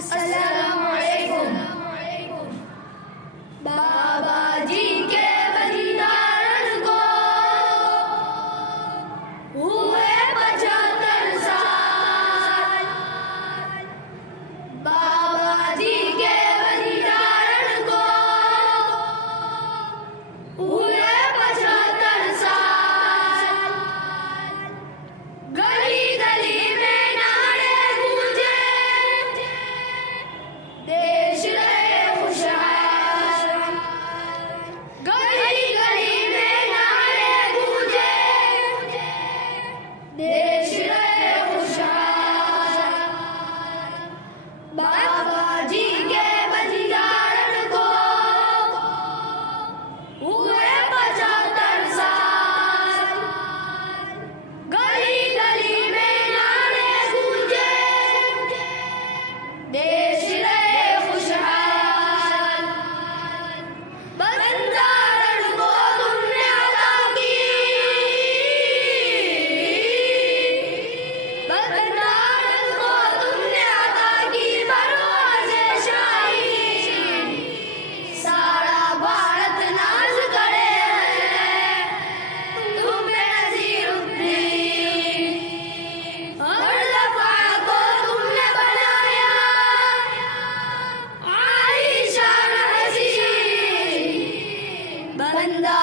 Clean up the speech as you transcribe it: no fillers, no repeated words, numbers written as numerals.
अस्सलाम वालेकुम। बाबा जी के बलिदान को हुए 75 साल। बाबा जी के बलिदान को हुए 75 साल। गली गली में नारे गूंजे, देश रहे खुशहाल। गली गली में नारे गूंजे, देश रहे खुशहाल। बाबा जी के बलिदान को हुए 75 साल। गली गली में नारे गूंजे, देश रहे खुशहाल। बंजारण को तुमने अदा की, बंजारण को तुमने अदा की बरवाज़े शाही। सारा भारत नाज करे है तुम पे नज़ीरुद्दीन। हर दफा को तुमने बनाया आलीशान हसीन। बंदा